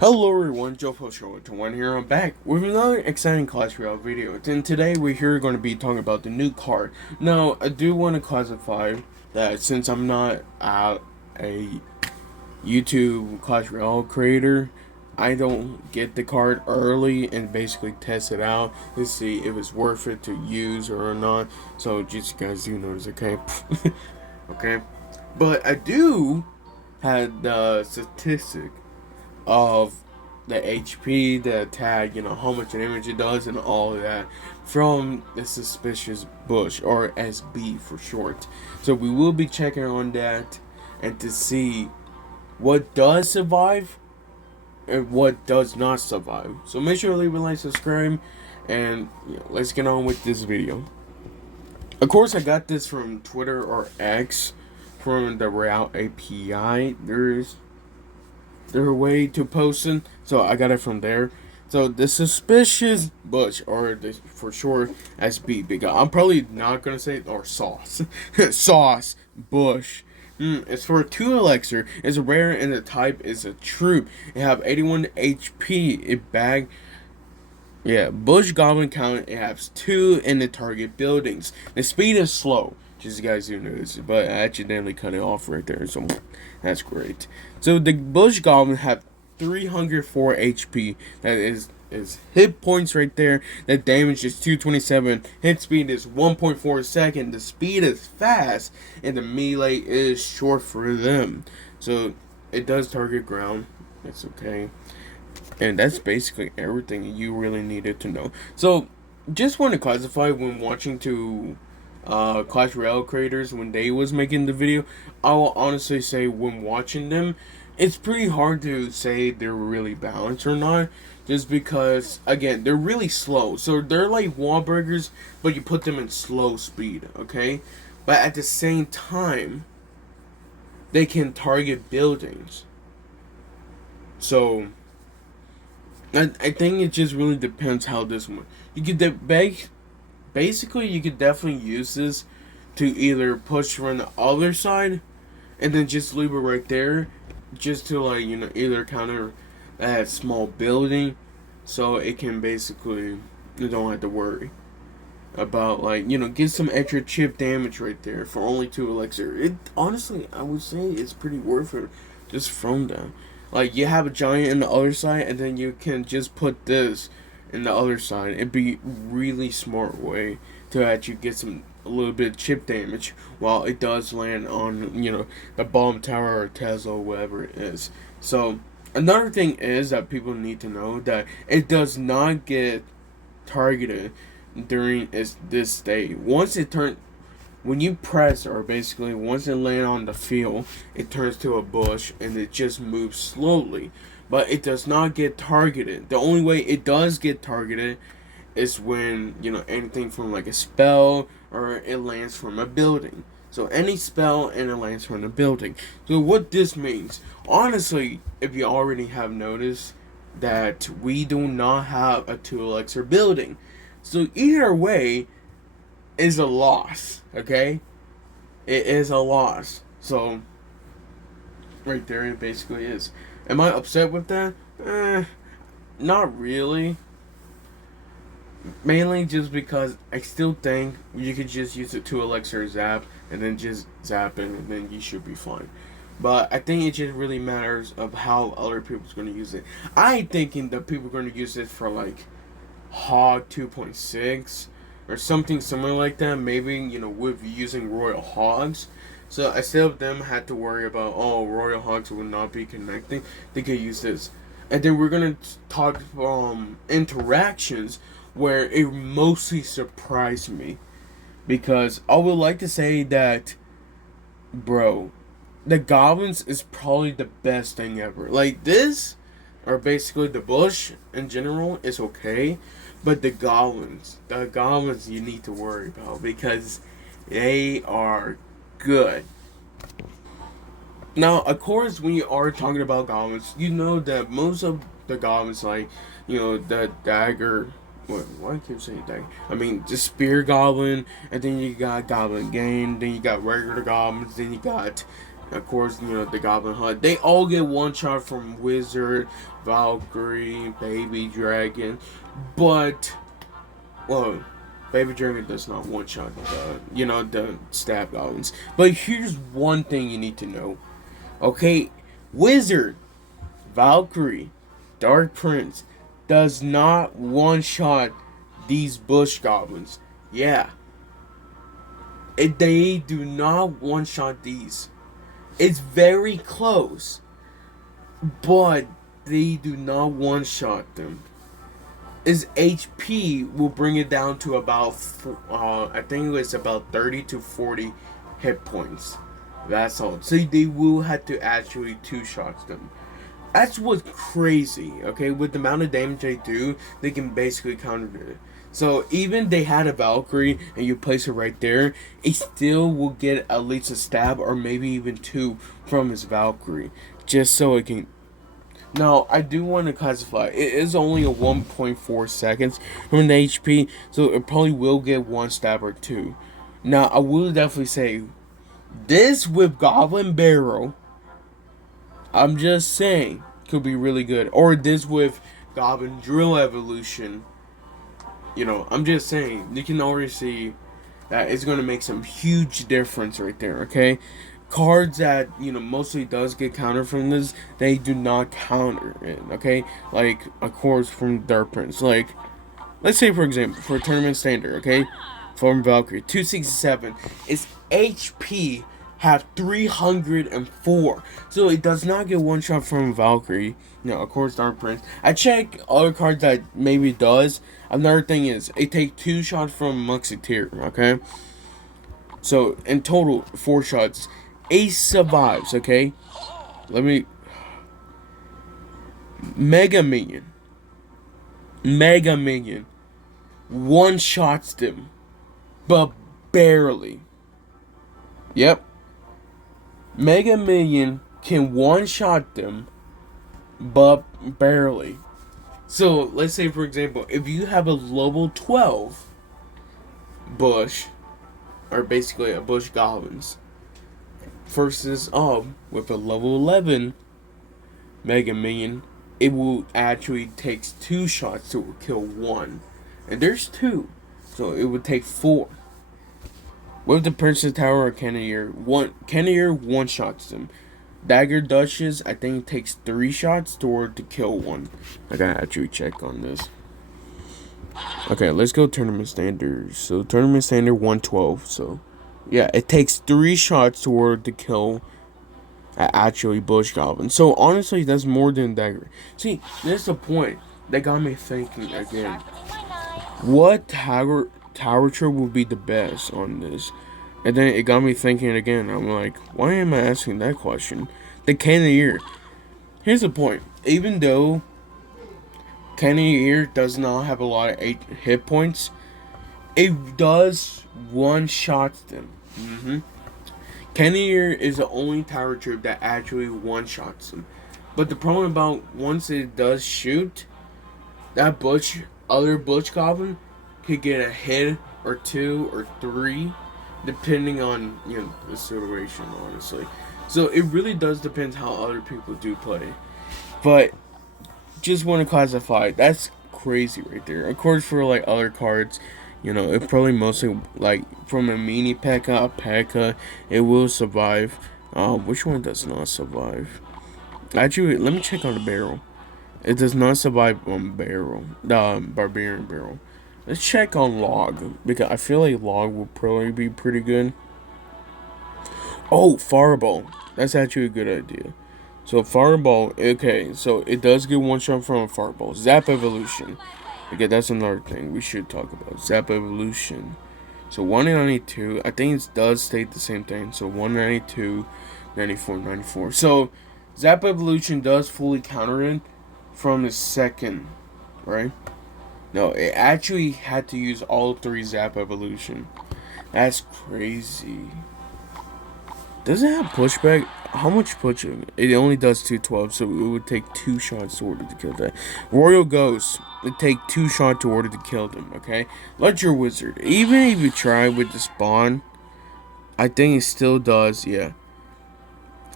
Hello everyone, Joe Show1 here. I'm back with another exciting Clash Royale video. And today we're here going to be talking about the new card. Now, I do want to classify that since I'm not a YouTube Clash Royale creator, I don't get the card early and basically test it out to see if it's worth it to use or not. So just you guys do notice, okay? Okay? But I do have the statistic of the HP, the attack, how much damage it does, and all of that from the Suspicious Bush, or SB for short. So we will be checking on that and to see what does survive and what does not survive. So make sure to leave a like, subscribe, and let's get on with this video. Of course, I got this from Twitter or X from the Route API. Their way to posting, so I got it from there. So the Suspicious Bush, or for short SB, because I'm probably not gonna say it, or Sauce, Sauce Bush. It's for 2 elixir. It's rare and the type is a troop. It have 81 HP. It bag. Yeah, Bush Goblin count. It has 2 in the target buildings. The speed is slow. Just you guys do notice, but I accidentally cut it off right there, so that's great. So the Bush Goblin have 304 HP. That is hit points right there. That damage is 227. Hit speed is 1.4 second. The speed is fast, and the melee is short for them. So it does target ground. It's okay. And that's basically everything you really needed to know. So just want to classify when watching to Clash Royale creators when they was making the video, I will honestly say when watching them, it's pretty hard to say they're really balanced or not, just because again they're really slow. So they're like wall breakers, but you put them in slow speed, okay? But at the same time, they can target buildings. So I think it just really depends how this one. You could basically you could definitely use this to either push from the other side and then just leave it right there, just to like either counter that small building, so it can basically you don't have to worry about like get some extra chip damage right there for only 2 elixir. It honestly I would say it's pretty worth it just from that. Like you have a giant in the other side and then you can just put this in the other side. It'd be really smart way to actually get a little bit of chip damage while it does land on the bomb tower or Tesla, whatever it is. So another thing is that people need to know that it does not get targeted during this state. When you press, or basically once it land on the field, it turns to a bush and it just moves slowly. But it does not get targeted. The only way it does get targeted is when, anything from like a spell or it lands from a building. So any spell and it lands from a building. So what this means, honestly, if you already have noticed that we do not have a 2 elixir building. So either way is a loss, okay? It is a loss. So right there it basically is. Am I upset with that? Not really. Mainly just because I still think you could just use it to elixir zap and then just zap it and then you should be fine. But I think it just really matters of how other people's going to use it. I thinking that people are going to use it for like Hog 2.6 or something similar like that. Maybe with using Royal Hogs. So instead of them had to worry about Royal Hogs will not be connecting, they could use this. And then we're gonna talk interactions where it mostly surprised me, because I would like to say that, bro, the goblins is probably the best thing ever. Like this, or basically the bush in general is okay, but the goblins you need to worry about because they are good. Now, of course, when you are talking about goblins, you know that most of the goblins, like, the dagger. Why I keep saying dagger? I mean, the spear goblin, and then you got goblin game, then you got regular goblins, then you got Of course, the Goblin Hunt. They all get one shot from Wizard, Valkyrie, Baby Dragon, but well, Baby Dragon does not one shot the stab goblins. But here's one thing you need to know. Okay, Wizard, Valkyrie, Dark Prince does not one shot these bush goblins. Yeah, they do not one shot these. It's very close, but they do not one shot them. His HP will bring it down to about, I think it's about 30 to 40 hit points. That's all. So they will have to actually two shots them. That's what's crazy, okay? With the amount of damage they do, they can basically counter it. So even they had a Valkyrie and you place it right there, it still will get at least a stab or maybe even two from his Valkyrie. Just so it can... Now, I do want to classify. It is only a 1.4 seconds from the HP, so it probably will get one stab or two. Now, I will definitely say, this with Goblin Barrel, I'm just saying, could be really good. Or this with Goblin Drill Evolution. I'm just saying, you can already see that it's going to make some huge difference right there, okay? Cards that, mostly does get countered from this, they do not counter it, okay? Like, of course, from Dark Prince. Like, let's say, for example, for Tournament Standard, okay? From Valkyrie, 267, its HP have 304. So it does not get one shot from Valkyrie. Of course, Dark Prince. I check other cards that maybe does. Another thing is, it takes two shots from Musketeer, okay? So, in total, 4 shots. Ace survives, okay? Mega Minion. One shots them. But barely. Yep. Mega Minion can one shot them, but barely. So, let's say, for example, if you have a level 12 bush, or basically a bush goblins, versus with a level 11 Mega Minion, it will actually take 2 shots to kill one. And there's 2, so it would take 4. With the Princess Tower or Cannoneer, one shots them. Dagger Duchess, I think, takes 3 shots to kill one. I gotta actually check on this. Okay, let's go Tournament Standard. So, Tournament Standard 112. So, yeah, it takes 3 shots to kill actually Bush Goblin. So, honestly, that's more than Dagger. See, that's the point that got me thinking again. What tower trope would be the best on this? And then it got me thinking again. I'm like, why am I asking that question? The Cannoneer. Here's the point. Even though Cannoneer does not have a lot of 8 hit points, it does one shot them. Cannoneer is the only tower troop that actually one shots them. But the problem about once it does shoot, that other Bush Goblin could get a hit or 2 or 3, depending on the situation, honestly. So it really does depend how other people do play. But just want to classify, that's crazy right there. Of course, for like other cards, it probably mostly like from a mini P.E.K.K.A, it will survive. Which one does not survive? Actually, let me check on the barrel. It does not survive on barrel, the Barbarian barrel. Let's check on log, because I feel like log will probably be pretty good. Oh, Fireball. That's actually a good idea. So Fireball, okay, so it does get one shot from a Fireball. Zap Evolution. Okay, that's another thing we should talk about. Zap Evolution. So 192, I think it does state the same thing. So 192, 94, 94. So Zap Evolution does fully counter it from the second, right? No, it actually had to use all 3 Zap Evolution. That's crazy. Does it have pushback? How much pushing? It only does 212, so it would take 2 shots to order to kill that. Royal Ghost, it take 2 shots to order to kill them, okay? Ledger Wizard, even if you try with the spawn, I think it still does, yeah.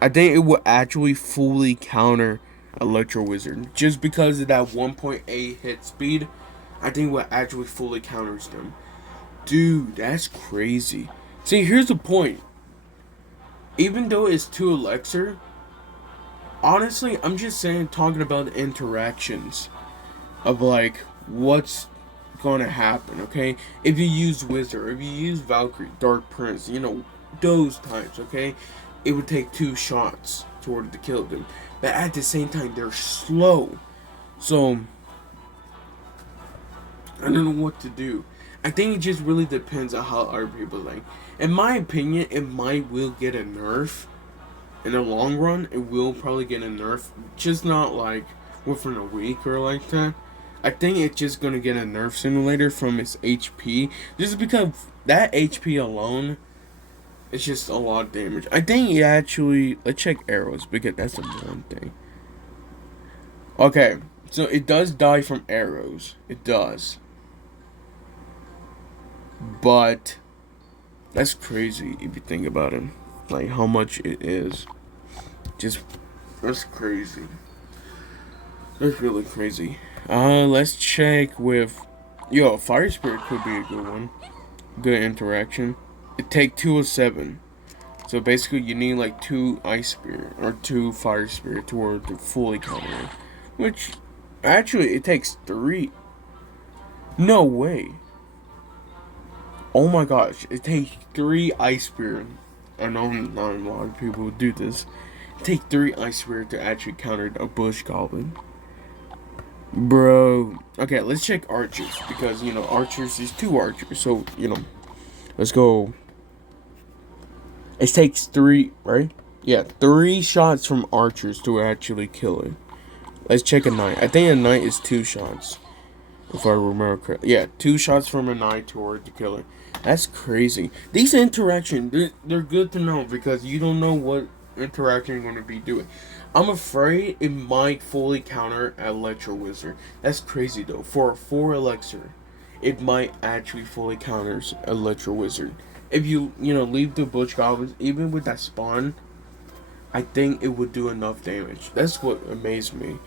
I think it will actually fully counter Electro Wizard. Just because of that 1.8 hit speed, I think it will actually fully counters them. Dude, that's crazy. See, here's the point. Even though it's 2 Elixir, honestly, I'm just saying, talking about the interactions of like what's gonna happen, okay? If you use Wizard, if you use Valkyrie, Dark Prince, those types, okay? It would take 2 shots in order to kill them. But at the same time, they're slow. So, I don't know what to do. I think it just really depends on how other people like. In my opinion, it might will get a nerf. In the long run, it will probably get a nerf. Just not like within a week or like that. I think it's just gonna get a nerf sooner or later from its HP. Just because that HP alone, it's just a lot of damage. I think it actually, let's check arrows because that's the one thing. Okay, so it does die from arrows. It does. But that's crazy if you think about it. Like how much it is. Just that's crazy. That's really crazy. Let's check with Fire Spirit could be a good one. Good interaction. It take 2 of 7. So basically you need like 2 Ice Spirit or 2 Fire Spirit to fully counter it. Which actually it takes 3. No way. Oh my gosh, it takes 3 Ice Spirit. I know not a lot of people would do this. It takes 3 Ice Spirit to actually counter a Bush Goblin. Bro. Okay, let's check archers. Because, archers is 2 archers. So, let's go. It takes 3, right? Yeah, 3 shots from archers to actually kill it. Let's check a knight. I think a knight is 2 shots. If I remember correctly. Yeah, 2 shots from a knight to kill it. That's crazy. These interactions, they're good to know because you don't know what interaction you're going to be doing. I'm afraid it might fully counter Electro Wizard. That's crazy though. For a 4 Elixir, it might actually fully counters Electro Wizard. If you, leave the Butch Goblins, even with that spawn, I think it would do enough damage. That's what amazed me.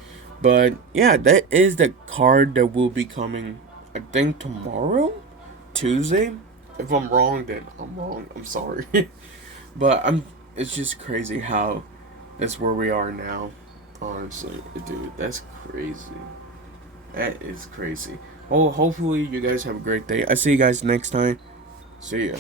But yeah, that is the card that will be coming, I think tomorrow? Tuesday? If I'm wrong, then I'm wrong. I'm sorry. But it's just crazy how that's where we are now. Honestly, dude, that's crazy. That is crazy. Oh, hopefully you guys have a great day. I see you guys next time. See ya.